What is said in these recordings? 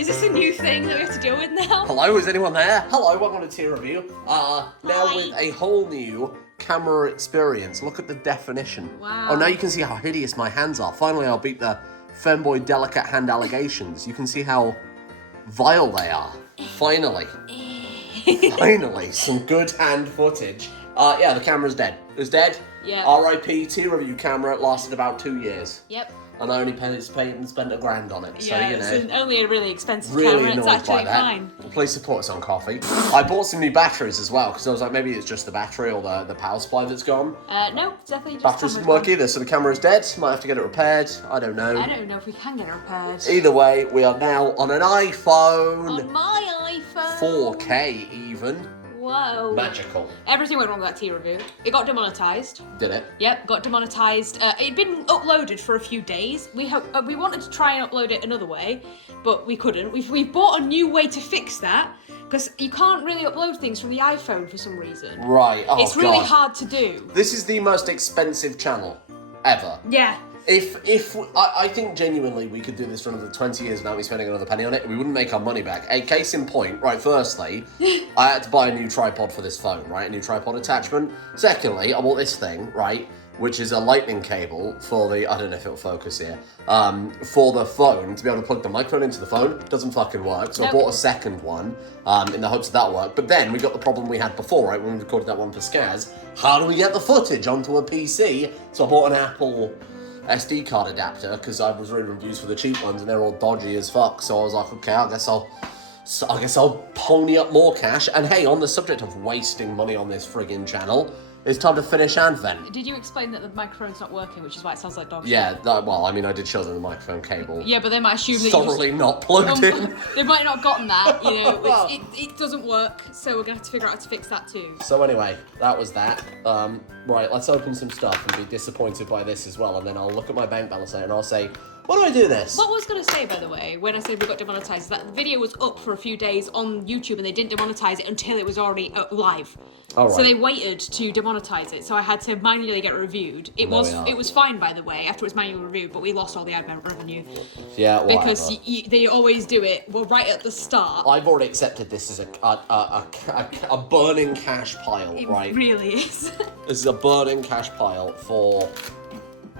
Is this a new thing that we have to deal with now? Hello, is anyone there? Hello, welcome to Tier Review. Now with a whole new camera experience. Look at the definition. Wow. Oh, now you can see how hideous my hands are. Finally, I'll beat the femboy delicate hand allegations. You can see how vile they are. Finally. Finally, some good hand footage. Yeah, the camera's dead. It was dead. Yeah. R.I.P. Tier Review camera. It lasted about 2 years. Yep. And I only paid and spent $1,000 on it. So, you know. It's only a really expensive Really camera. It's annoyed actually by that. fine. Please support us on Coffee. I bought some new batteries as well, because I was like, maybe it's just the battery or the power supply that's gone. No, it's definitely just Batteries didn't work either, so the camera's dead. Might have to get it repaired. I don't know. I don't know if we can get it repaired. Either way, we are now on an iPhone. On my iPhone. 4K even. Whoa. Magical. Everything went wrong with that Tier Review. It got demonetized. Did it? Yep, got demonetized. It'd been uploaded for a few days. We wanted to try and upload it another way, but we couldn't. We've bought a new way to fix that, because you can't really upload things from the iPhone for some reason. Right. Oh, it's really God. hard to do. This is the most expensive channel ever. Yeah. I think genuinely we could do this for another 20 years without me spending another penny on it. We wouldn't make our money back. A case in point, right, firstly, I had to buy a new tripod for this phone, right? A new tripod attachment. Secondly, I bought this thing, right, which is a lightning cable for the, I don't know if it'll focus here, for the phone, to be able to plug the microphone into the phone. Doesn't fucking work. So I bought a second one in the hopes that that'll work. But then we got the problem we had before, right, when we recorded that one for Skaz. How do we get the footage onto a PC? So I bought an Apple SD card adapter, because I was reading reviews for the cheap ones and they're all dodgy as fuck. So I was like, okay, I guess I'll pony up more cash. And hey, on the subject of wasting money on this friggin' channel, it's time to finish Advent. Did you explain that the microphone's not working, which is why it sounds like dog shit? Yeah, well, I mean, I did show them the microphone cable. Yeah, but they might assume that thoroughly not plugged in. They might not have gotten that, you know. It doesn't work, so we're gonna have to figure out how to fix that too. So anyway, that was that. Right, let's open some stuff and be disappointed by this as well, and then I'll look at my bank balance later and I'll say, what do I do this? What I was going to say, by the way, when I said we got demonetized, that video was up for a few days on YouTube and they didn't demonetize it until it was already live. All right. So they waited to demonetize it, so I had to manually get it reviewed. It was fine, by the way, after it was manually reviewed, but we lost all the ad revenue. Yeah, whatever. Because they always do it right at the start. I've already accepted this as a burning cash pile, right? It really is. This is a burning cash pile for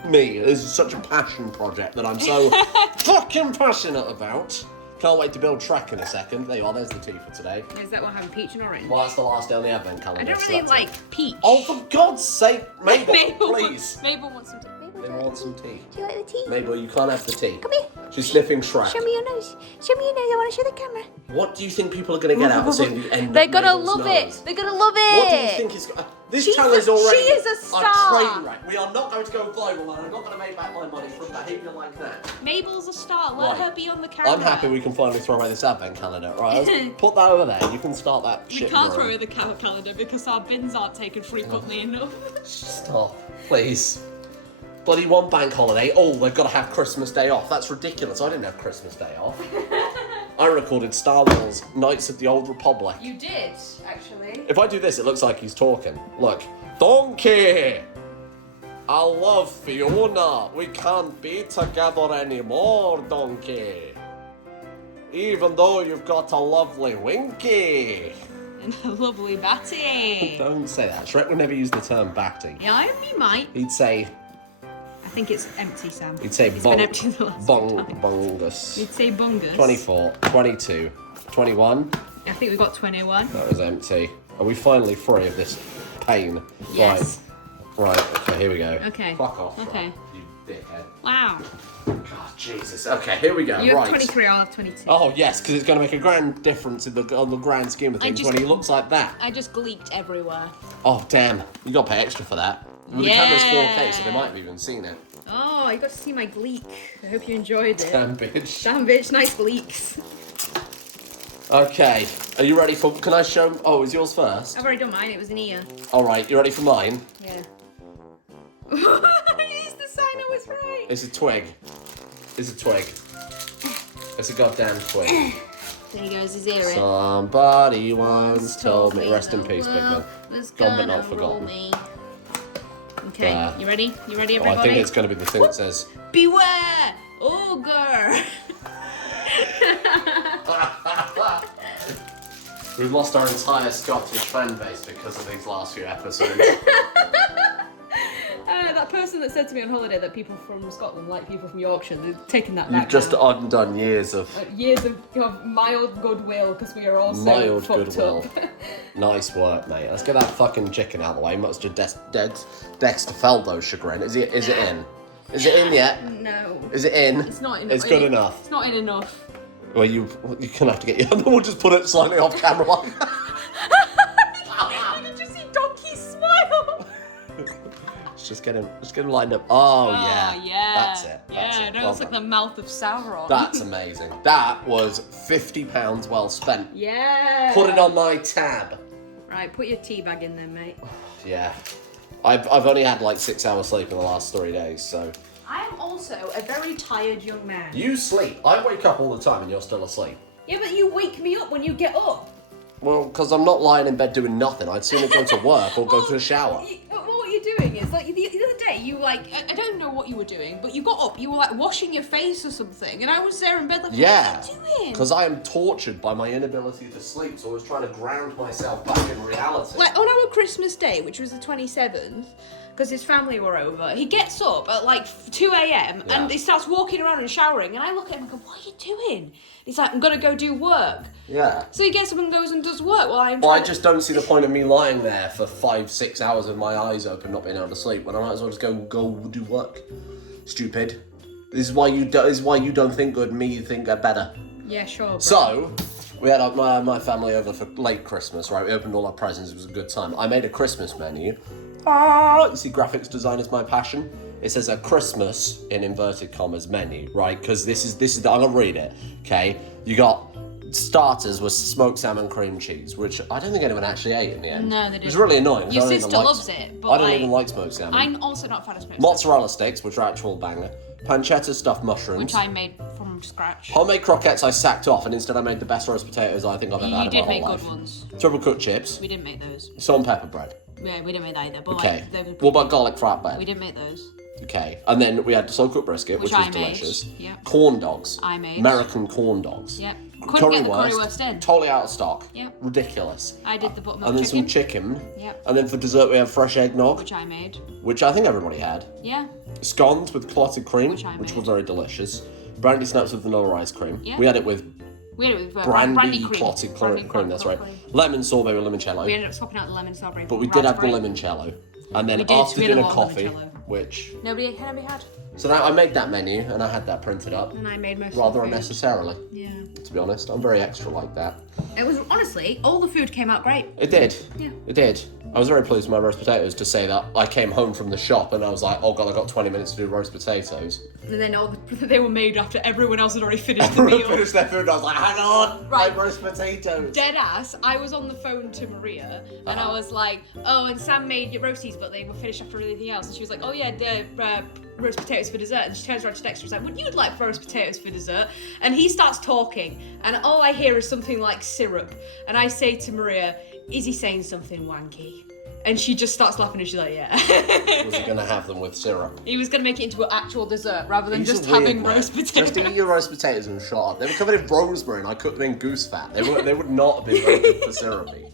me. This is such a passion project that I'm so fucking passionate about. Can't wait to build track in a second. There you are, there's the tea for today. Is that one having peach and orange? Well, that's the last day on the advent calendar. I don't really like peach. Oh, for God's sake, Mabel, please. Mabel wants some tea. Mabel wants some tea. Do you like the tea? Mabel, you can't have the tea. Come here. She's sniffing Shrek. Show me your nose. Show me your nose. I want to show the camera. What do you think people are going to get out of seeing the end They're of gonna Mabel's love nose? it. They're gonna love it. What do you think is... This She's channel is already she is a star. train wreck. We are not going to go viral, and I'm not going to make back my money from behaviour like that. Mabel's a star. Let her be on the camera. I'm happy we can finally throw away this advent calendar. Right, let's put that over there. You can start that We shit. can't throw away the calendar because our bins aren't taken frequently enough. Stop, please. Bloody one bank holiday. Oh, they've got to have Christmas Day off. That's ridiculous. I didn't have Christmas Day off. I recorded Star Wars Knights of the Old Republic. You did, actually. If I do this, it looks like he's talking. Look. Donkey! I love Fiona. We can't be together anymore, Donkey. Even though you've got a lovely Winky. And a lovely Batty. Don't say that. Shrek would never use the term Batty. Yeah, he might. He'd say... I think it's empty, Sam. He'd say It's been empty the last few times. bungus. He'd say bungus. 24, 22, 21. I think we got 21. That was empty. Are we finally free of this pain? Yes. Right, okay, here we go. Okay. Fuck off. Okay. Right, you dickhead. Wow. God, Jesus. Okay, here we go. You have right. 23, I'll have 22. Oh, yes, because it's going to make a grand difference on the grand scheme of things when he looks like that. I just gleeked everywhere. Oh, damn. You got to pay extra for that. Well, the camera's 4K, so they might have even seen it. Oh, you got to see my gleek. I hope you enjoyed it. Damn, bitch. Damn, bitch. Nice gleeks. Okay, are you ready for... Can I show... Oh, is yours first? I've already done mine. It was an ear. All right, you ready for mine? Yeah. It's the sign I was right. It's a twig. It's a twig. It's a goddamn twig. There he goes, his earring. Somebody once told me... Rest in peace, big man. Was Gone but not gonna forgotten. roll me. Okay, There. you ready? You ready, Oh, everybody? I think it's going to be the thing that says... Beware! Ogre! We've lost our entire Scottish fan base because of these last few episodes. That person that said to me on holiday that people from Scotland like people from Yorkshire, they've taken that back. You've just now. undone years of mild goodwill because we are all so mild fucked goodwill. up. Nice work, mate. Let's get that fucking chicken out of the way. Much to Dexter Feldo's chagrin. Is it in? Is it in yet? No. Is it in? It's not in. It's good enough. It's not in enough. Well, you're gonna have to get your. We'll just put it slightly off camera. Did you see Donkey's smile? Just get him lined up. Oh yeah. That's it. Yeah, it looks like the mouth of Sauron. That's amazing. That was £50 well spent. Yeah. Put it on my tab. Right, put your tea bag in there, mate. Yeah. I've only had like 6 hours sleep in the last 3 days, so. I am also a very tired young man. You sleep. I wake up all the time and you're still asleep. Yeah, but you wake me up when you get up. Well, because I'm not lying in bed doing nothing. I'd sooner go to work or go to a shower. What you're doing is, like, the other day, you, like, I don't know what you were doing, but you got up, you were, like, washing your face or something, and I was there in bed, like, Yeah. what are you doing? Because I am tortured by my inability to sleep, so I was trying to ground myself back in reality. Like, on our Christmas day, which was the 27th, because his family were over, he gets up at, like, 2 a.m, Yeah. and he starts walking around and showering, and I look at him and go, what are you doing? He's like, I'm gonna go do work. Yeah. So he gets up and goes and does work while I'm Well, I trying just don't see the point of me lying there for 5-6 hours with my eyes open, not being able to sleep, when I might as well just go do work. Stupid. This is why you don't think good, me you think better. Yeah, sure. Bro. So, we had my family over for late Christmas, right? We opened all our presents, it was a good time. I made a Christmas menu. You see, graphics design is my passion. It says a Christmas, in inverted commas, menu, right? Because this is I'm gonna read it, okay? You got starters with smoked salmon cream cheese, which I don't think anyone actually ate in the end. No, they didn't. It was really annoying. 'cause Your I don't even sister like- loves it, but I don't like, even like smoked salmon. I'm also not a fan of smoked Mozzarella sticks, which are actual banger. Pancetta stuffed mushrooms. which I made from scratch. Homemade croquettes I sacked off, and instead I made the best roast potatoes I think I've ever had You in my did whole make life. good ones. Triple cooked chips, We didn't make those. salt and pepper bread. Yeah, we didn't make that either. But Okay. like, they were What about garlic flatbread? we didn't make those. Okay. And then we had slow cooked brisket, which Which was I made, delicious. yeah. Corn dogs. I made. American corn dogs. Yep. Couldn't get the currywurst in. Totally out of stock. Yep. Ridiculous. I did the buttermilk And then chicken, some chicken. Yep. And then for dessert we have fresh eggnog, which I made. which I think everybody had. Yeah. Scones with clotted cream, Which I which made. were very delicious. Brandy snaps with vanilla ice cream. Yeah. We had it with We had it with brandy cream. clotted Brandy cream, that's right. cream. Lemon sorbet with limoncello. We ended up swapping out the lemon sorbet. But we did have the limoncello. And then We did, after we had a dinner lot of coffee, limoncello. which... Nobody had. So now I made that menu and I had that printed up. And I made most Rather of the food. unnecessarily, Yeah. to be honest. I'm very extra like that. It was, honestly, all the food came out great. It did. Yeah. It did. I was very pleased with my roast potatoes to say that I came home from the shop and I was like, oh god, I got 20 minutes to do roast potatoes. And then they were made after everyone else had already finished the Everyone meal. finished their food and I was like, hang on, Right. my roast potatoes. Dead ass, I was on the phone to Maria and I was like, oh, and Sam made your roasties, but they were finished after everything else. And she was like, oh yeah, the roast potatoes for dessert. And she turns around to Dexter and was like, would you like roast potatoes for dessert? And he starts talking, and all I hear is something like syrup. And I say to Maria, is he saying something wanky? And she just starts laughing and she's like, yeah. Was he going to have them with syrup? He was going to make it into an actual dessert rather than He's just a weird having man. roast potatoes. Just eat your roast potatoes and shut up. They were covered in rosemary and I cooked them in goose fat. They would not have been very good for syrupy.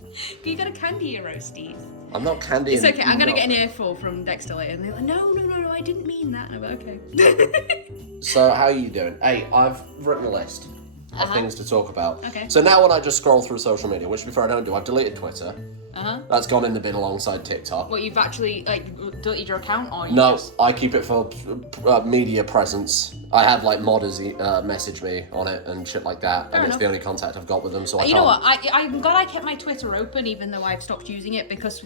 You gotta candy your roasties. I'm not candying. It's okay, I'm gonna no. get an earful from Dexter later. And they're like, no, I didn't mean that. And I'm like, okay. So how are you doing? Hey, I've written a list of things to talk about. Okay. So now when I just scroll through social media, which before I don't do, I've deleted Twitter. That's gone in the bin alongside TikTok. What, you've actually, like, deleted your account, or you No, just... I keep it for media presence. I have like modders message me on it and shit like that, and it's enough. the only contact I've got with them. So I You can't. know what, I'm glad I kept my Twitter open even though I've stopped using it, because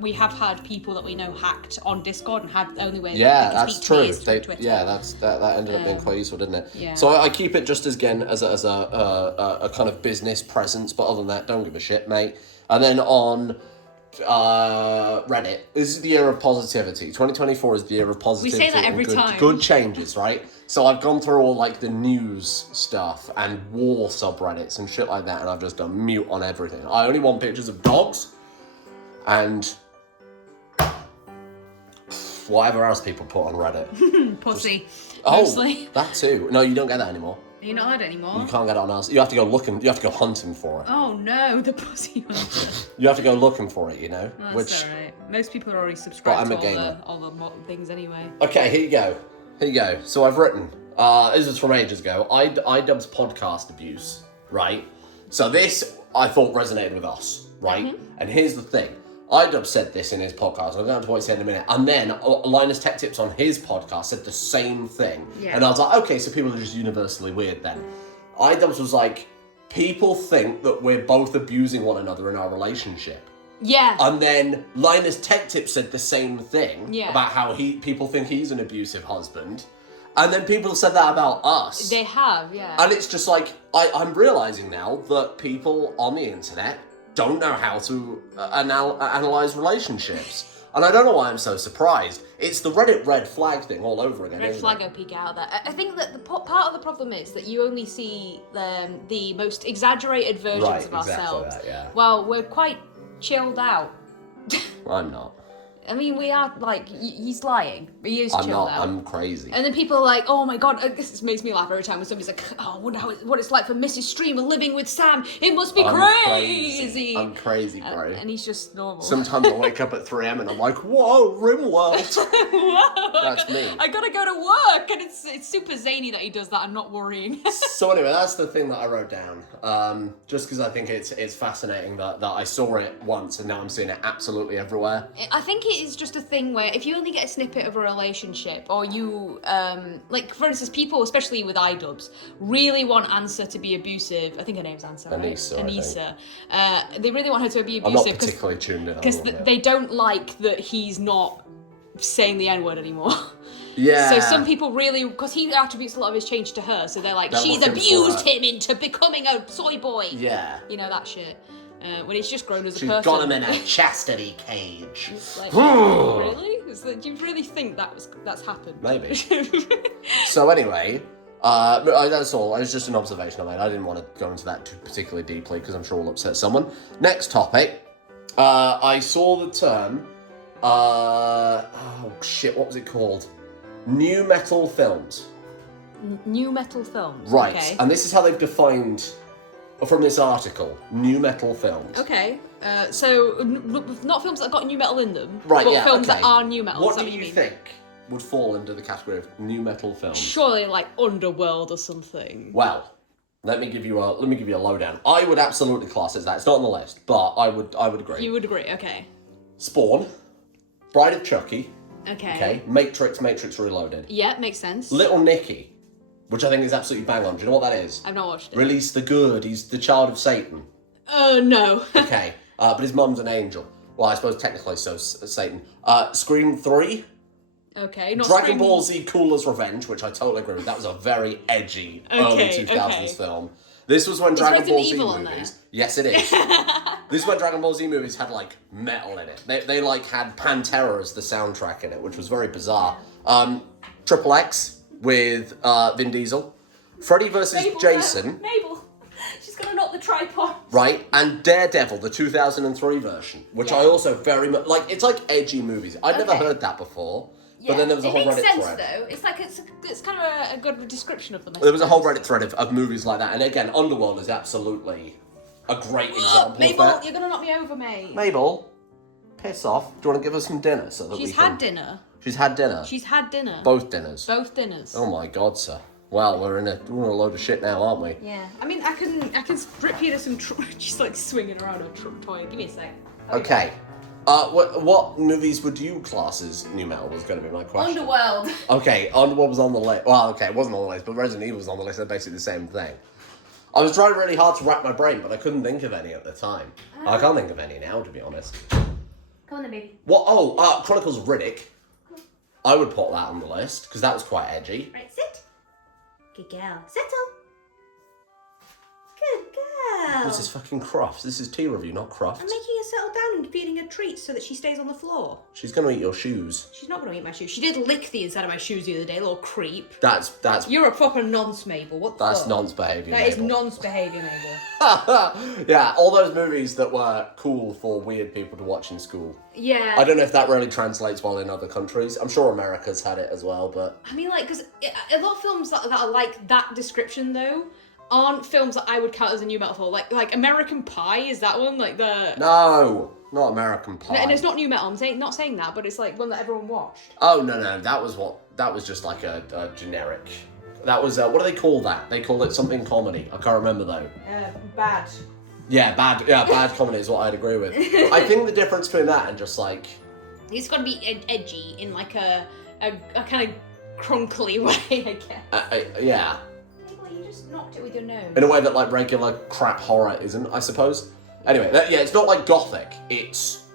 we have had people that we know hacked on Discord and had the only way Yeah, they can that's speak to me true. is through Twitter. Yeah, that ended up being quite useful, didn't it? Yeah. So I keep it just as again as a kind of business presence, but other than that, don't give a shit, mate. And then on Reddit, this is the year of positivity. 2024 is the year of positivity. We say that every and time. Good changes, right? So I've gone through all like the news stuff and war subreddits and shit like that, and I've just done mute on everything. I only want pictures of dogs and whatever else people put on Reddit. Pussy, Oh, mostly. that too. No, you don't get that anymore. Are you not allowed it anymore? You can't get it on ours. You have to go looking. You have to go hunting for it. Oh no, the pussy hunter. You have to go looking for it, you know. That's alright. Most people are already subscribed But I'm to a all the things anyway. Okay, here you go. Here you go. So I've written. This is from ages ago. iDubbbz podcast abuse, right? So this I thought resonated with us, right? Mm-hmm. And here's the thing. iDubbbz said this in his podcast. I'm going to what he said in a minute. And then Linus Tech Tips on his podcast said the same thing. Yeah. And I was like, okay, so people are just universally weird then. iDubbbz was like, people think that we're both abusing one another in our relationship. Yeah. And then Linus Tech Tips said the same thing about how people think he's an abusive husband. And then people have said that about us. They have, yeah. And it's just like, I'm realising now that people on the internet don't know how to analyse relationships. And I don't know why I'm so surprised. It's the Reddit red flag thing all over again. Red flag peek out of that. I think that part of the problem is that you only see the most exaggerated versions of ourselves. That, yeah. Well, we're quite chilled out. I'm not. I mean, we are like, he's lying, but he is chilled out. I'm crazy. And then people are like, oh my god, this makes me laugh every time when somebody's like, oh, I wonder what it's like for Mrs. Streamer living with Sam. It must be crazy. I'm crazy, bro. And he's just normal. Sometimes I wake up at 3 a.m. and I'm like, whoa, Rimworld. Whoa, That's me. I gotta go to work, and it's super zany that he does that. I'm not worrying. So anyway, that's the thing that I wrote down. Just because I think it's fascinating that I saw it once and now I'm seeing it absolutely everywhere. I think it is just a thing where if you only get a snippet of a relationship, or you, like for instance, people, especially with iDubbbz, really want Ansa to be abusive. I think her name's Ansa, right? Anissa. They really want her to be abusive. I'm not particularly tuned in. Because they don't like that he's not saying the N-word anymore. Yeah. So some people really, because he attributes a lot of his change to her, so they're like, she's abused him into becoming a soy boy. Yeah. You know, that shit. When he's just grown as a She's person. got him in a chastity cage. It's like, really? Do you really think that's happened? Maybe. So anyway, that's all. It was just an observation I made. I didn't want to go into that too particularly deeply because I'm sure it'll upset someone. Next topic. I saw the term. Oh shit! What was it called? New metal films. New metal films. Right. Okay. And this is how they've defined. From this article, new metal films. Okay, so not films that got new metal in them, right? But films that are new metal. What do you think would fall into the category of new metal films? Surely, like Underworld or something. Well, let me give you a lowdown. I would absolutely class it as that. It's not on the list, but I would agree. You would agree, okay. Spawn, Bride of Chucky. Okay. Okay. Matrix Reloaded. Yeah, makes sense. Little Nicky. Which I think is absolutely bang on. Do you know what that is? I've not watched it. Release the Good. He's the child of Satan. No. Okay. But his mum's an angel. Well, I suppose technically so, Satan. Scream 3. Okay, not Dragon Scream... Ball Z Cooler's Revenge, which I totally agree with. That was a very edgy early 2000s film. This was when Dragon Ball Z movies... Yes, it is. This is when Dragon Ball Z movies had, like, metal in it. They like, had Pantera as the soundtrack in it, which was very bizarre. Triple X with Vin Diesel. Freddy vs. Jason. Mabel. She's gonna knock the tripod. Right, and Daredevil, the 2003 version, which I also very much... Like, it's like edgy movies. I'd never heard that before. But then there was a whole Reddit thread. It makes sense, though. It's like, it's kind of a good description of them. There was a whole Reddit thread of movies like that. And again, Underworld is absolutely a great example Mabel, of that. you're going to knock me over, mate. Mabel, piss off. Do you want to give us some dinner? So that She's had dinner. She's had dinner. She's had dinner. Both dinners. Both dinners. Oh my god, sir. Well, we're in a load of shit now, aren't we? Yeah. I mean, I can strip you to some... She's like swinging around a toy. Give me a sec. Okay. What movies would you class as new metal was going to be my question. Underworld. Okay, Underworld was on the list. Well, okay, it wasn't on the list, but Resident Evil was on the list. They're basically the same thing. I was trying really hard to wrap my brain, but I couldn't think of any at the time. I can't think of any now, to be honest. Come on then, baby. What? Oh, Chronicles of Riddick. I would put that on the list, because that was quite edgy. Right, sit. Good girl. Settle. Good girl. Well. This is fucking Crufts. This is tea review, not Crufts. I'm making her settle down and feeding her treats so that she stays on the floor. She's gonna eat your shoes. She's not going to eat my shoes. She did lick the inside of my shoes the other day, little creep. That's You're a proper nonce, Mabel. What the That's fuck? nonce behaviour, That is Mabel. nonce behaviour, Mabel. Yeah, all those movies that were cool for weird people to watch in school. Yeah. I don't know if that really translates well in other countries. I'm sure America's had it as well, but... I mean, like, because a lot of films that are like that description, though, aren't films that I would count as a new metal. Like American Pie, is that one? Like the... No, not American Pie. And it's not new metal, I'm not saying that, but it's like one that everyone watched. Oh, no, that was just like a generic... That was, what do they call that? They call it something comedy. I can't remember, though. Bad. Yeah, bad comedy is what I'd agree with. I think the difference between that and just like... It's got to be edgy in like a kind of crunkly way, I guess. Yeah. Well, you just knocked it with your nose. In a way that like regular crap horror isn't, I suppose. Anyway, yeah, it's not like gothic. It's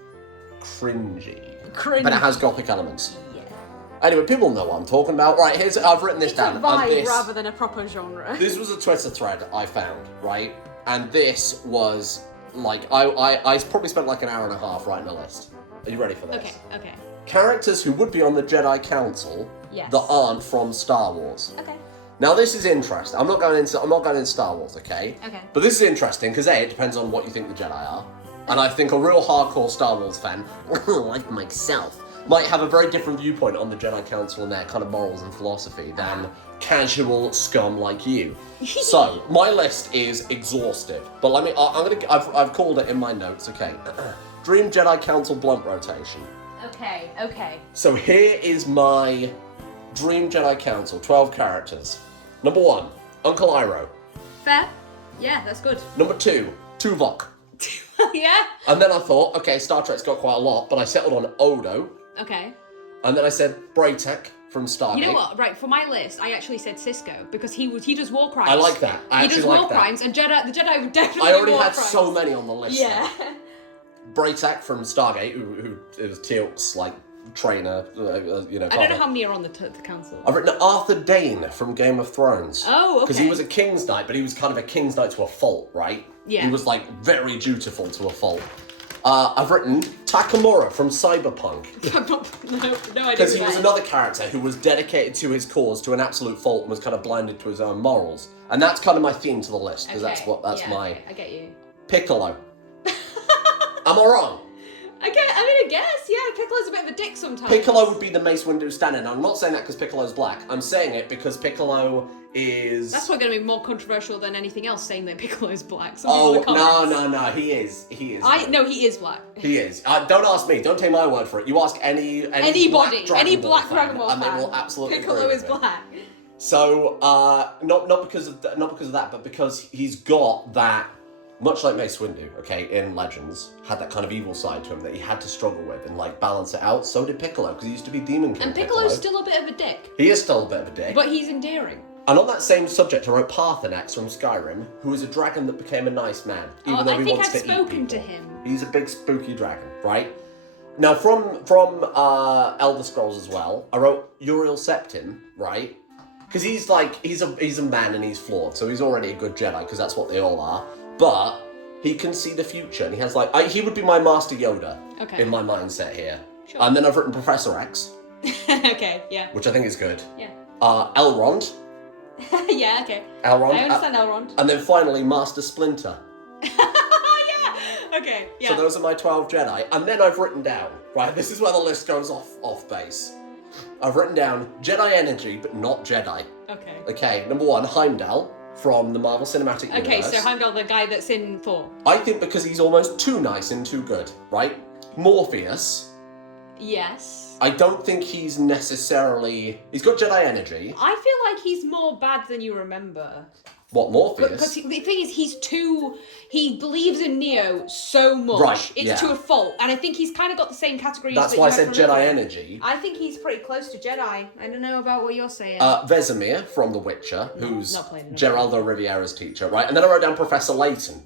cringy. But it has gothic elements. Yeah. Anyway, people know what I'm talking about. Right, I've written this It's down. a vibe And this, rather than a proper genre. This was a Twitter thread I found, right? And this was like I probably spent like an hour and a half writing a list. Are you ready for this? Okay. Characters who would be on the Jedi Council Yes. that aren't from Star Wars. Okay. Now this is interesting. I'm not going into Star Wars, okay? Okay. But this is interesting because it depends on what you think the Jedi are, and I think a real hardcore Star Wars fan, like myself, might have a very different viewpoint on the Jedi Council and their kind of morals and philosophy than casual scum like you. So my list is exhaustive, but I've called it in my notes. Okay, Dream Jedi Council blunt rotation. Okay. So here is my Dream Jedi Council, 12 characters. Number 1, Uncle Iroh. Fair. Yeah, that's good. Number 2, Tuvok. Yeah. And then I thought, okay, Star Trek's got quite a lot, but I settled on Odo. Okay. And then I said Braytek from Stargate. You know what? Right, for my list, I actually said Cisco because he does war crimes. I like that. He does war crimes, and the Jedi would definitely. I already war had crimes. so many on the list. Yeah. Braytek from Stargate, who is Teal'c's like trainer, you know. I don't know how many are on the council. I've written Arthur Dane from Game of Thrones. Oh, okay. Because he was a King's Knight, but he was kind of a King's Knight to a fault, right? Yeah. He was like very dutiful to a fault. I've written Takamura from Cyberpunk. No, I Because didn't. he was another character who was dedicated to his cause to an absolute fault and was kind of blinded to his own morals. And that's kind of my theme to the list, because that's my... I get you. Piccolo. Am I wrong? I guess, yeah, Piccolo's a bit of a dick sometimes. Piccolo would be the Mace Windu stand-in. I'm not saying that because Piccolo's black. I'm saying it because Piccolo is... That's probably going to be more controversial than anything else, saying that Piccolo's black. Oh, no, he is. No, he is black. He is. Don't ask me. Don't take my word for it. You ask anybody, any black fan, Dragon Ball and fan, they will absolutely Piccolo agree is with it. black. So, not because of that, but because he's got that, much like Mace Windu, okay, in Legends, had that kind of evil side to him that he had to struggle with and like balance it out. So did Piccolo, because he used to be Demon King. And Piccolo's still a bit of a dick. He is still a bit of a dick. But he's endearing. And on that same subject, I wrote Parthenax from Skyrim, who is a dragon that became a nice man, even though I he think wants I've to eat spoken people. to him. He's a big spooky dragon, right? Now, from Elder Scrolls as well, I wrote Uriel Septim, right? Because he's a man and he's flawed, so he's already a good Jedi, because that's what they all are. But he can see the future, and he has he would be my Master Yoda in my mindset here. Sure. And then I've written Professor X, Okay, yeah. which I think is good. Yeah. Elrond. Yeah, okay. Elrond. I understand Elrond. And then finally, Master Splinter. Yeah! Okay, yeah. So those are my 12 Jedi. And then I've written down, right, this is where the list goes off base. I've written down Jedi energy, but not Jedi. Okay. Okay, number 1, Heimdall from the Marvel Cinematic Universe. Okay, so Heimdall, the guy that's in Thor. I think because he's almost too nice and too good, right? Morpheus. Yes. I don't think he's necessarily... He's got Jedi energy. I feel like he's more bad than you remember. What, Morpheus? Because the thing is, he believes in Neo so much. Right, it's yeah. to a fault. And I think he's kind of got the same categories That's that why I you said had from Jedi River. energy. I think he's pretty close to Jedi. I don't know about what you're saying. Vesemir from The Witcher, who's not playing enough. Geraldo Riviera's teacher, right? And then I wrote down Professor Layton.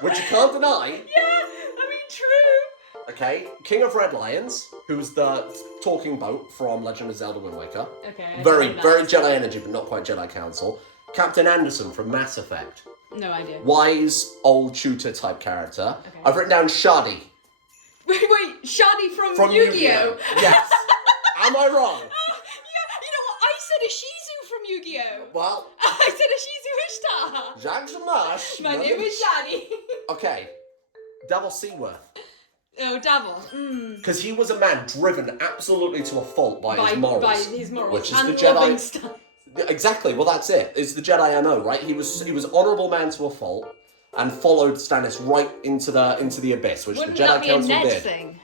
Which you can't deny. Yeah, I mean, true. Okay, King of Red Lions, who's the talking boat from Legend of Zelda Wind Waker. Okay. Very Jedi energy, but not quite Jedi Council. Captain Anderson from Mass Effect. No idea. Wise, old tutor type character. Okay. I've written down Shadi. Wait, Shadi from Yu-Gi-Oh! Yu-Gi-Oh! Yes. Am I wrong? Yeah, you know what? I said a Shizu from Yu-Gi-Oh! Well, I said a Shizu Ishtar! Jack Shamash. My name is Shadi. Okay. Davil Seaworth. Oh, Davil. Because he was a man driven absolutely to a fault by his morals. By his morals. Which is and the Jedi. loving stuff. Exactly, well that's it. It's the Jedi MO, right? He was honourable man to a fault and followed Stannis right into the abyss, which Wouldn't the Jedi that be Council a Ned did. thing?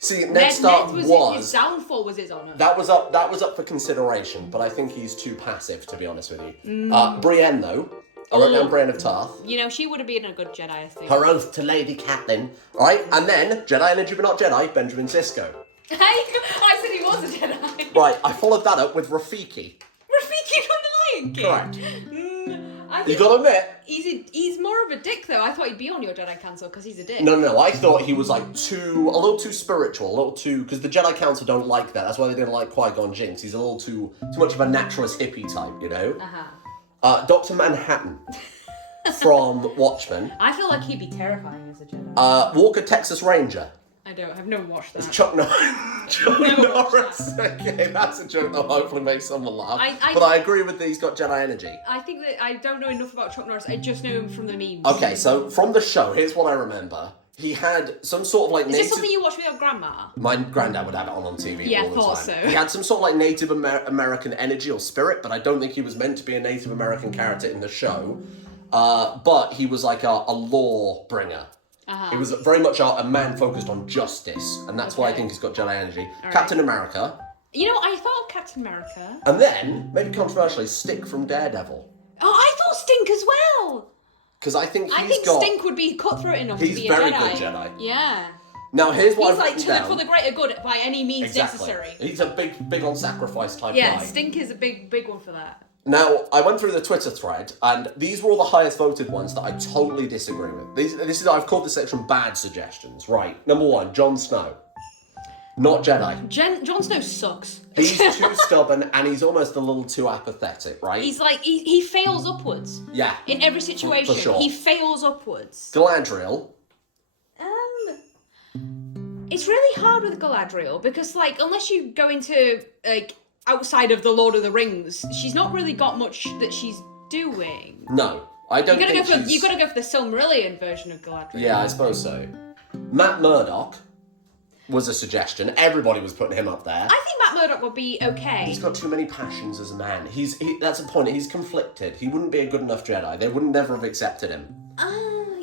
See, Ned Stark his downfall was his honour. that was up for consideration, but I think he's too passive, to be honest with you. Brienne, though, I wrote down Brienne of Tarth. You know, she would have been a good Jedi, I think. Her oath to Lady Catelyn, right? And then Jedi Energy but not Jedi, Benjamin Sisko. Hey, I said he was a Jedi. Right, I followed that up with Rafiki. Rafiki from the Lion King. Correct. I You think gotta admit. he's more of a dick though. I thought he'd be on your Jedi Council because he's a dick. No, I thought he was like a little too spiritual, because the Jedi Council don't like that. That's why they didn't like Qui-Gon Jinn. He's a little too much of a naturalist hippie type, you know? Dr. Manhattan from Watchmen. I feel like he'd be terrifying as a Jedi. Walker, Texas Ranger. I've never watched that. Chuck Never watched Norris. Okay, that's a joke that hopefully makes someone laugh. I but I agree with that he's got Jedi energy. I think that I don't know enough about Chuck Norris. I just know him from the memes. Okay, so from the show, here's what I remember. He had some sort of like Is native... this something you watch with your grandma? My granddad would have it on TV Yeah, all the thought time. so. He had some sort of like Native American energy or spirit, but I don't think he was meant to be a Native American character in the show. But he was like a law bringer. He was very much a man focused on justice, and that's why I think he's got Jedi energy. Captain America. You know, I thought of Captain America. And then, maybe controversially, Stick from Daredevil. Oh, I thought Stink as well. Because I think Stink would be cutthroat enough to be a Jedi. He's very good Jedi. Yeah. Now here's what He's like I've written down. for the greater good by any means necessary. He's a big on sacrifice type Yeah, guy. Stink is a big one for that. Now, I went through the Twitter thread, and these were all the highest voted ones that I totally disagree with. I've called this section bad suggestions. Right, number 1, Jon Snow. Not Jedi. Jon Snow sucks. He's too stubborn, and he's almost a little too apathetic, right? He's like, he fails upwards. Yeah. In every situation, for sure. he fails upwards. Galadriel. It's really hard with Galadriel, because, like, unless you go into, like, outside of the Lord of the Rings, she's not really got much that she's doing. No, I don't think she's... You gotta go for the Silmarillion version of Galadriel. Yeah, I suppose so. Matt Murdock was a suggestion. Everybody was putting him up there. I think Matt Murdock would be okay. He's got too many passions as a man. That's the point. He's conflicted. He wouldn't be a good enough Jedi. They wouldn't never have accepted him.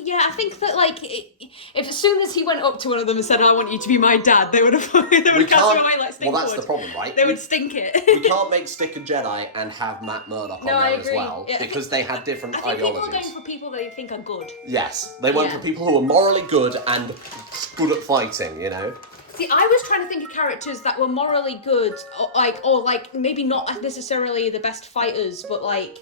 Yeah, I think that, like, if as soon as he went up to one of them and said, "I want you to be my dad," they would have cast him away like Stink. Well, that's the problem, right? They would stink it. We can't make Stick a Jedi and have Matt Murdock on there I as agree. well, Yeah, because they had different I think ideologies. people are going for people they think are good. Yes, they went for people who are morally good and good at fighting, you know? See, I was trying to think of characters that were morally good, or maybe not necessarily the best fighters, but like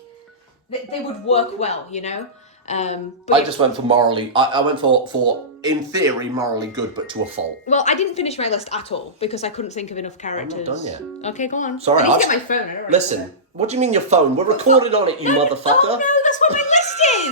they would work well, you know. I just went for morally. I went for in theory morally good, but to a fault. Well, I didn't finish my list at all because I couldn't think of enough characters. I'm not done yet. Okay, go on. Sorry, I need to get my phone. I don't Listen, what do you mean your phone? We're recorded on it, you motherfucker. Oh no, that's what my list is.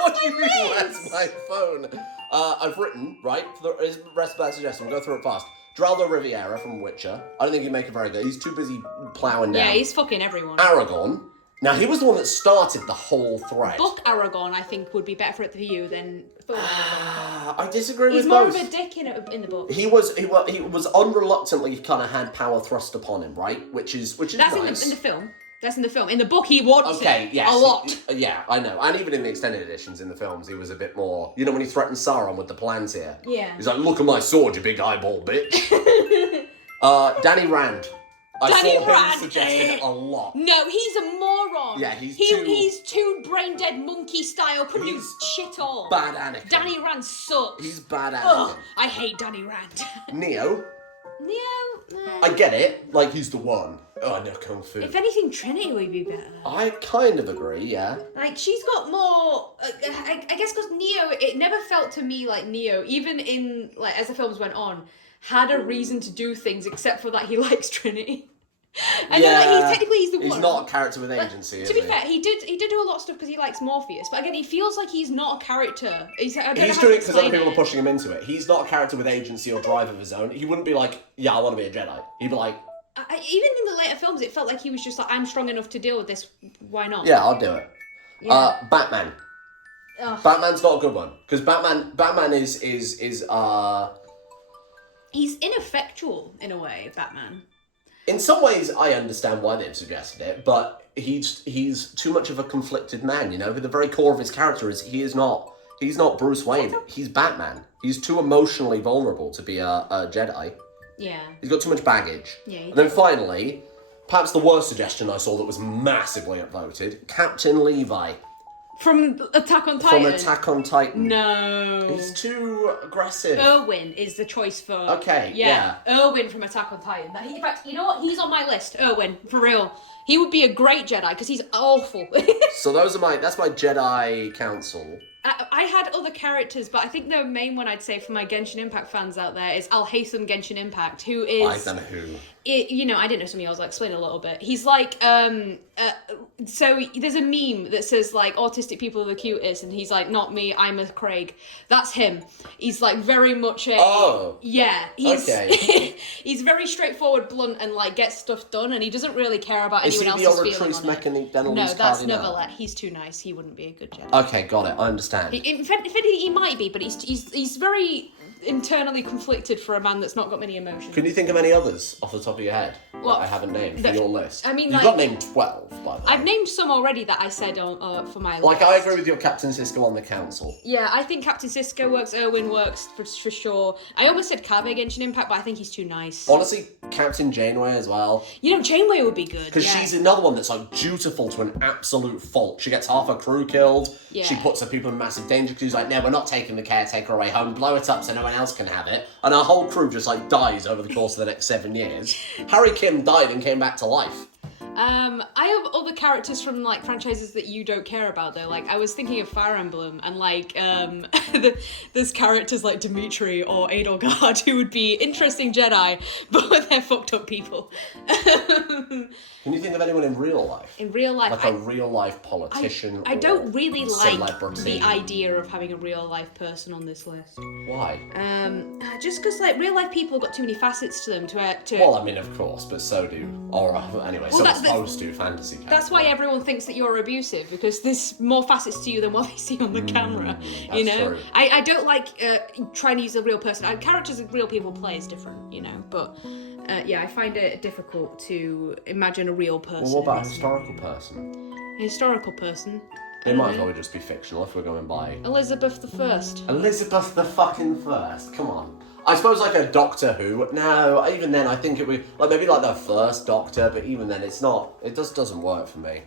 What do you mean? Where's my phone? I've written, right, for the rest of that suggestion, we'll go through it fast. Geraldo Riviera from Witcher. I don't think he'd make it very good. He's too busy plowing down. Yeah, he's fucking everyone. Aragorn. Now, he was the one that started the whole thread. Book Aragorn, I think, would be better for it for you than film Aragorn. I disagree He's with more both. of a dick in the book. He was unreluctantly kind of had power thrust upon him, right? Which is That's nice. in the film. That's in the film. In the book, he wants it yes. a lot. Yeah, I know. And even in the extended editions in the films, he was a bit more... You know, when he threatened Sauron with the plans here? Yeah. He's like, look at my sword, you big eyeball bitch. Danny Rand. I saw him suggested a lot. No, he's a moron. Yeah, he's too brain dead monkey style. Couldn't do shit all. Bad Anakin. Danny Rand sucks. He's bad Anakin. Ugh, I hate Danny Rand. Neo. Neo. I get it. Like, he's the one. Oh, no, Kung Fu. If anything, Trinity would be better. I kind of agree, yeah. Like, she's got more... I guess because Neo, it never felt to me like Neo, even in, like, as the films went on, had a reason to do things except for that he likes Trinity. And then like, he's the one. He's not a character with agency. To be fair, he did do a lot of stuff because he likes Morpheus, but again, he feels like he's not a character. He's doing it because other people are pushing him into it. He's not a character with agency or drive of his own. He wouldn't be like, yeah, I want to be a Jedi. He'd be like, even in the later films, it felt like he was just like, I'm strong enough to deal with this. Why not? yeah, I'll do it. Yeah. Batman. Ugh. Batman's not a good one because Batman is He's ineffectual in a way, Batman. In some ways, I understand why they've suggested it, but he's too much of a conflicted man. You know, the very core of his character is he's not Bruce Wayne. He's Batman. He's too emotionally vulnerable to be a Jedi. Yeah. He's got too much baggage. Yeah. And then finally, perhaps the worst suggestion I saw that was massively upvoted: Captain Levi From Attack on Titan. from Attack on Titan. No. He's too aggressive. Erwin is the choice for... Okay, yeah. Erwin from Attack on Titan. In fact, you know what? He's on my list. Erwin, for real. He would be a great Jedi because he's awful. So that's my Jedi council. I had other characters, but I think the main one I'd say for my Genshin Impact fans out there is Alhaitham Genshin Impact, who is... I don't know who. I didn't know something else. I'll explain a little bit. He's like, so there's a meme that says like autistic people are the cutest, and he's like, not me, I'm a Craig. That's him. He's like very much a... Oh. Yeah. He's, okay. He's very straightforward, blunt, and like gets stuff done, and he doesn't really care about anyone else's feeling on it. Is he the Oratrice Mechanic Dental? No, that's Neverlet. He's too nice. He wouldn't be a good Jedi. Okay, got it. I understand. In fact, he might be, but he's very internally conflicted for a man that's not got many emotions. Can you think of any others off the top of your head What? that I haven't named for your list? I mean, you've got named 12, by the way. I've named some already that I said for my list. Like, I agree with your Captain Sisko on the council. Yeah, I think Captain Sisko works, Erwin works for sure. I almost said Kave Genshin Impact, but I think he's too nice. Honestly, Captain Janeway as well. You know, Janeway would be good. Because she's another one that's like dutiful to an absolute fault. She gets half her crew killed. Yeah. She puts her people in massive danger because she's like, no, we're not taking the caretaker away home. Blow it up so no one else can have it. And her whole crew just like dies over the course of the next 7 years. Harry Kim died and came back to life. I have other characters from like franchises that you don't care about though. Like I was thinking of Fire Emblem and like there's characters like Dimitri or Edelgard who would be interesting Jedi, but they're fucked up people. Can you think of anyone in real life? In real life, like a real life politician. I don't really like celebrity. the idea of having a real life person on this list. Why? Just because like real life people got too many facets to them to. Well, I mean, of course, but so do anyway. Well, so supposed to fantasy characters. That's why everyone thinks that you're abusive, because there's more facets to you than what they see on the camera. You know, true. I don't like trying to use a real person. Characters that real people play is different, you know. But yeah, I find it difficult to imagine a real person. Well, what about a historical person? A historical person. It might as well just be fictional if we're going by Elizabeth I. Elizabeth the fucking first. Come on. I suppose like a Doctor Who. No, even then I think it would like maybe like the first Doctor, but even then it's not. It doesn't work for me.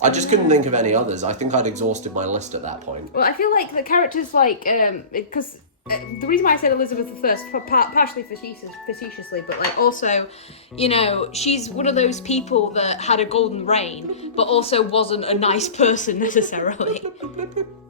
I just couldn't think of any others. I think I'd exhausted my list at that point. Well, I feel like the characters like because the reason why I said Elizabeth I, partially facetiously, but like also, you know, she's one of those people that had a golden reign, but also wasn't a nice person necessarily.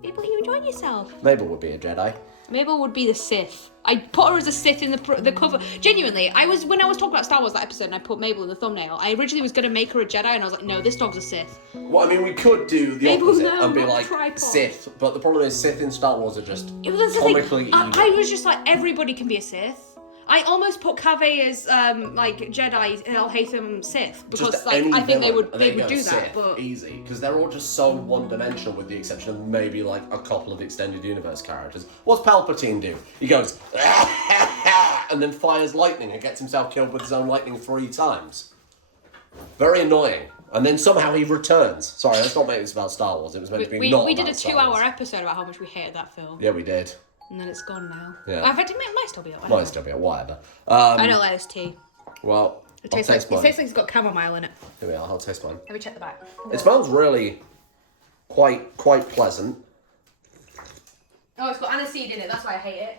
Mabel, you enjoying yourself? Mabel would be a Jedi. Mabel would be the Sith. I put her as a Sith in the cover. Genuinely, when I was talking about Star Wars that episode and I put Mabel in the thumbnail, I originally was going to make her a Jedi and I was like, no, this dog's a Sith. Well, I mean, we could do the Mabel's opposite and be not like tripod. Sith, but the problem is Sith in Star Wars are just That's the comically thing. evil. I was just like, everybody can be a Sith. I almost put Kave as like Jedi and Alhaitham Sith because just like any I think villain, they would do Sith, that, but easy because they're all just so one-dimensional with the exception of maybe like a couple of extended universe characters. What's Palpatine do? He goes and then fires lightning and gets himself killed with his own lightning 3 times. Very annoying. And then somehow he returns. Sorry, let's not make this about Star Wars. It was meant to be not we did about a Star 2-hour Wars. episode about how much we hated that film. Yeah, we did. And then it's gone now. Yeah. Well, in fact, it might still be up. Might still be a whatever. I don't like this tea. Well, It I'll tastes taste like mine. it's got chamomile in it. Here we are. I'll taste mine. Let me check the back. It smells really quite pleasant. Oh, it's got aniseed in it. That's why I hate it.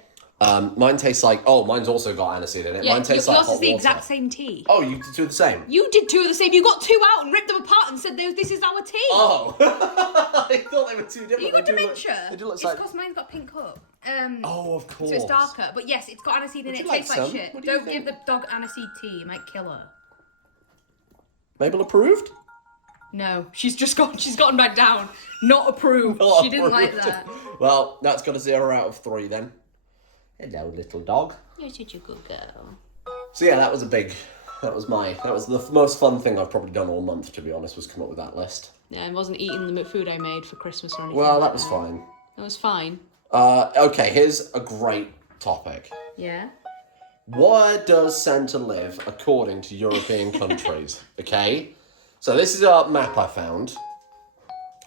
Mine tastes like... Oh, mine's also got aniseed in it. Yeah, Mine tastes like yours hot is the water. exact same tea. Oh, you do the same? You did 2 of the same. You got 2 out and ripped them apart and said, "This is our tea." Oh. I thought they were 2 different. You got dementia. They do look It's like... because mine's got pink cup. Oh, of course. So it's darker. But yes, it's got aniseed in Would it. you It like tastes like some? shit. What do you Don't give think? the dog aniseed tea. It might kill her. Mabel approved? No, she's gotten back down. Not approved. Not She didn't like approved. that. Well, that's got a 0 out of 3 then. Hello, little dog. You're such a good girl. So yeah, that was the most fun thing I've probably done all month, to be honest, was come up with that list. Yeah, I wasn't eating the food I made for Christmas or anything. Well, that was fine. That was fine. Okay, here's a great topic. Yeah? Where does Santa live according to European countries? Okay? So this is a map I found.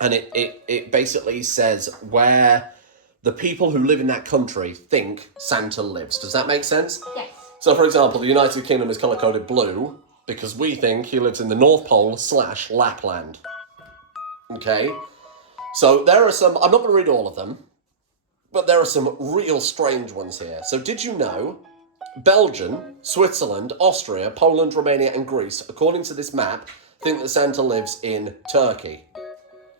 And it basically says where the people who live in that country think Santa lives. Does that make sense? Yes. So, for example, the United Kingdom is colour-coded blue because we think he lives in the North Pole / Lapland. Okay? So there are some, I'm not going to read all of them, but there are some real strange ones here. So did you know Belgium, Switzerland, Austria, Poland, Romania and Greece, according to this map, think that Santa lives in Turkey?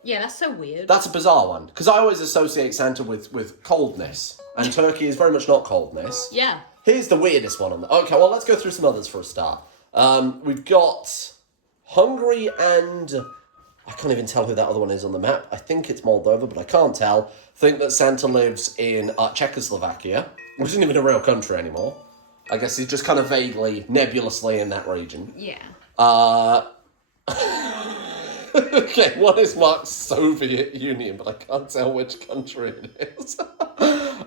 Yeah, that's so weird. That's a bizarre one, because I always associate Santa with coldness, and Turkey is very much not coldness. Yeah. Here's the weirdest one on the... Okay, well, let's go through some others for a start. We've got Hungary and... I can't even tell who that other one is on the map. I think it's Moldova, but I can't tell. Think that Santa lives in Czechoslovakia, which isn't even a real country anymore. I guess he's just kind of vaguely, nebulously in that region. Yeah. Okay, one is marked Soviet Union, but I can't tell which country it is.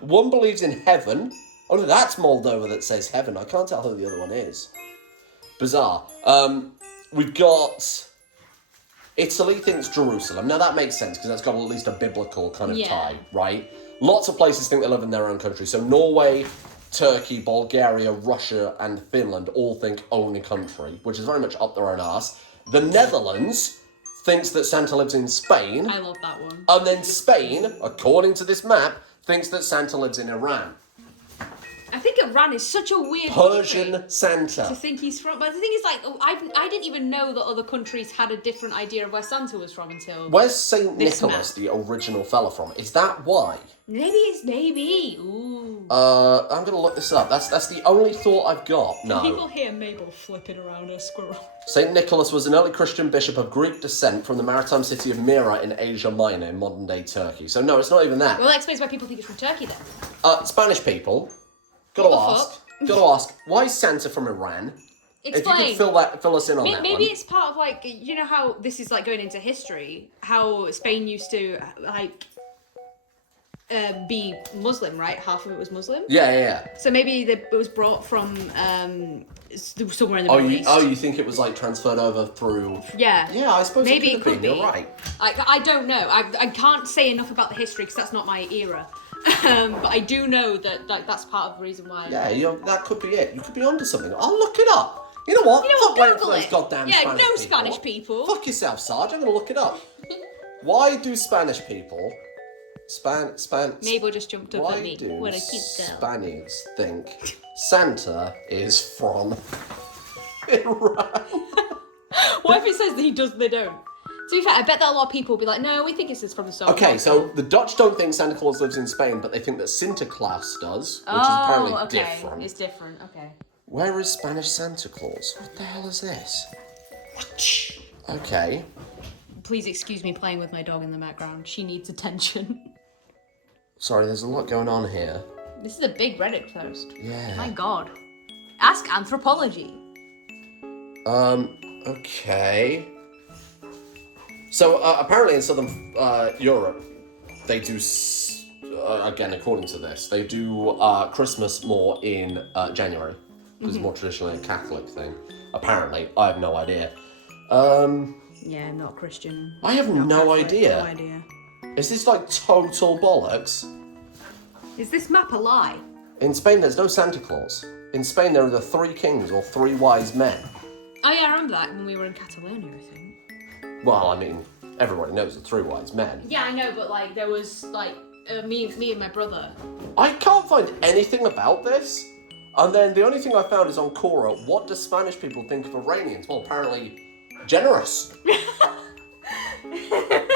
One believes in heaven. Oh no, that's Moldova that says heaven. I can't tell who the other one is. Bizarre. We've got... Italy thinks Jerusalem. Now that makes sense because that's got at least a biblical kind of tie, right? Lots of places think they live in their own country. So Norway, Turkey, Bulgaria, Russia, and Finland all think own a country, which is very much up their own arse. The Netherlands thinks that Santa lives in Spain. I love that one. And then Spain, according to this map, thinks that Santa lives in Iran. I think Iran is such a weird Persian country Santa. to think he's from. But the thing is, like, I didn't even know that other countries had a different idea of where Santa was from until... Where's Saint this Nicholas, map. the original fella, from? Is that why? Maybe. Ooh. I'm gonna look this up. That's the only thought I've got. No. People hear Mabel flipping around her squirrel. Saint Nicholas was an early Christian bishop of Greek descent from the maritime city of Myra in Asia Minor in modern-day Turkey. So no, it's not even that. Well, that explains why people think it's from Turkey then. Spanish people. What Gotta ask. Why is Santa from Iran? Explain. If you could fill us in on that Maybe one. it's part of, like, you know how this is, like, going into history, how Spain used to, like, be Muslim, right? Half of it was Muslim. Yeah. So maybe it was brought from somewhere in the Middle East. You think it was, like, transferred over through... Yeah. Yeah, I suppose Maybe it could have been. You're right. I don't know. I can't say enough about the history because that's not my era. But I do know that, like, that's part of the reason why. Yeah, that could be it. You could be onto something. I'll look it up. You know what? Fuck waiting for those goddamn Spanish people. Spanish people. Fuck yourself, Sarge. I'm gonna look it up. Why do Spanish people... Mabel just jumped up at me. Why do What a cute girl. Spaniards think Santa is from Iran? What if it says that he does, they don't? To be fair, I bet that a lot of people will be like, no, we think this is from the Soviet. Okay, so the Dutch don't think Santa Claus lives in Spain, but they think that Sinterklaas does, which is apparently different. It's different, okay. Where is Spanish Santa Claus? What the hell is this? Okay. Please excuse me playing with my dog in the background. She needs attention. Sorry, there's a lot going on here. This is a big Reddit post. Yeah. My God. Ask anthropology. Okay. So, apparently in Southern Europe, they do, again, according to this, they do Christmas more in January, because it's more traditionally a Catholic thing. Apparently. I have no idea. Yeah, I'm not Christian. I have no Catholic, idea. No idea. Is this, like, total bollocks? Is this map a lie? In Spain, there's no Santa Claus. In Spain, there are the 3 kings, or 3 wise men. Oh yeah, I remember that when we were in Catalonia, I think. Well, I mean, everybody knows the 3 wise men. Yeah, I know, but, like, there was, like, me and my brother. I can't find anything about this. And then the only thing I found is on Quora, what do Spanish people think of Iranians? Well, apparently, generous.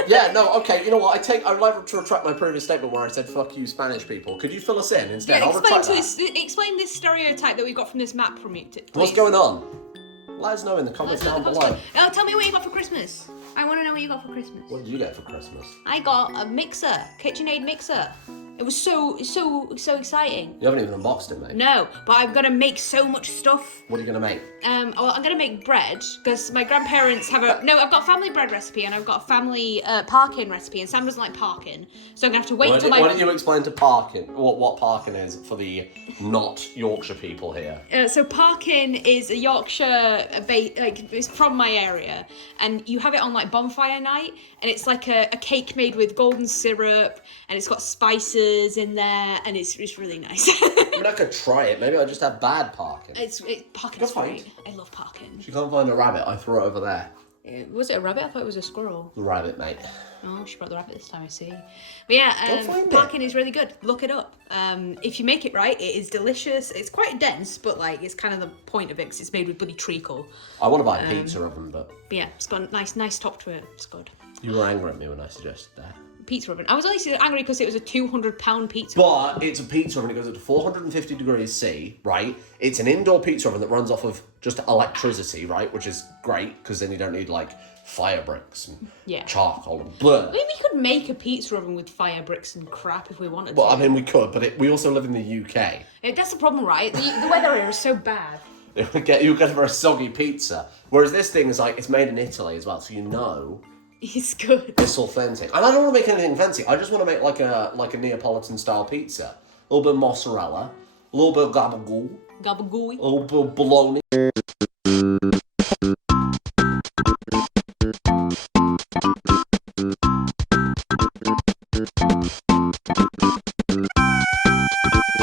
Yeah, no, okay, you know what, I'd like to retract my previous statement where I said, fuck you, Spanish people. Could you fill us in instead? Yeah, I'll retract that. explain this stereotype that we got from this map from you. What's going on? Let us know in the comments down below. Oh, tell me what you got for Christmas. I want to know what you got for Christmas. What did you get for Christmas? I got a mixer, KitchenAid mixer. It was so exciting. You haven't even unboxed it, mate. No, but I'm gonna make so much stuff. What are you gonna make? Well, I'm gonna make bread because my grandparents have a no. I've got a family bread recipe and I've got a family parkin recipe, and Sam doesn't like parkin, so I'm gonna have to wait till Why don't you explain to parkin what parkin is for the not Yorkshire people here? So parkin is a Yorkshire, it's from my area, and you have it on like bonfire night, and it's like a cake made with golden syrup, and it's got spices in there, and it's really nice. I mean, I could try it. Maybe I just have bad parkin. Parkin's Good great. find. I love parkin. She can't find a rabbit. I threw it over there. Was it a rabbit? I thought it was a squirrel. The rabbit, mate. Oh, she brought the rabbit this time, I see. But yeah, parkin is really good. Look it up. If you make it right, it is delicious. It's quite dense, but like it's kind of the point of it because it's made with bloody treacle. I want to buy a pizza oven, but yeah, it's got a nice top to it. It's good. You were angry at me when I suggested that. Pizza oven. I was only angry because it was a £200 pizza oven. But it's a pizza oven. It goes up to 450 degrees C, right? It's an indoor pizza oven that runs off of just electricity, right? Which is great because then you don't need like fire bricks and charcoal and blah. I mean, we could make a pizza oven with fire bricks and crap if we wanted to. Well, I mean, we could, but we also live in the UK. Yeah, that's the problem, right? The weather here is so bad. You'll get a very soggy pizza. Whereas this thing is like, it's made in Italy as well, so you know... It's good. It's authentic. And I don't want to make anything fancy. I just want to make like a Neapolitan style pizza. A little bit of mozzarella, a little bit of gabagool, Gabagooey. a little bit of bologna.